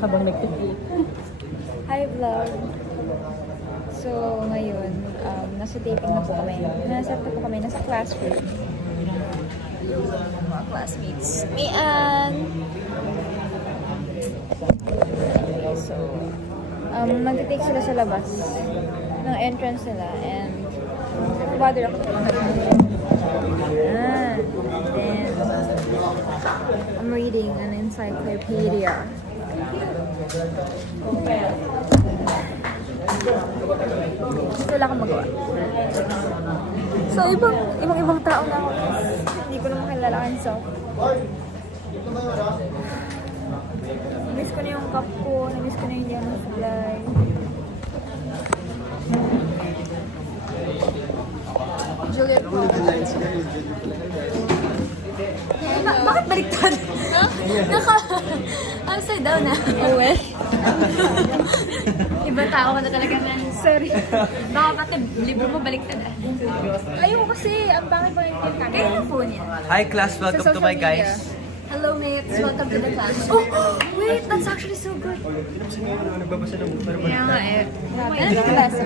Habang nagtitip. Hi vlog! So, ngayon, nasa taping na po kami. Nasa classroom. Mga classmates. Me and... So, magte-take sila sa labas ng entrance nila and bother ako. Then, I'm reading an encyclopedia. Wala akong magawa. So, ibang tao na ako. Hindi ko na makilala so. Namiss ko na yung cup ko. Namiss ko na yung yellow supply. Juliet po. Bakit baliktad? Upside down na. Oh, well. Ibang tao ka na talaga na. Sorry. Baka pati libro mo baliktad ah. Ayaw kasi, ang pangit pa yung camera. Kaya yung phone yan. Hi class, welcome to my guys. Hello mates, welcome to the class. Oh, wait, that's actually so good. Nagbabasa ng book. Kaya nga eh. Grabe. Ano yung class?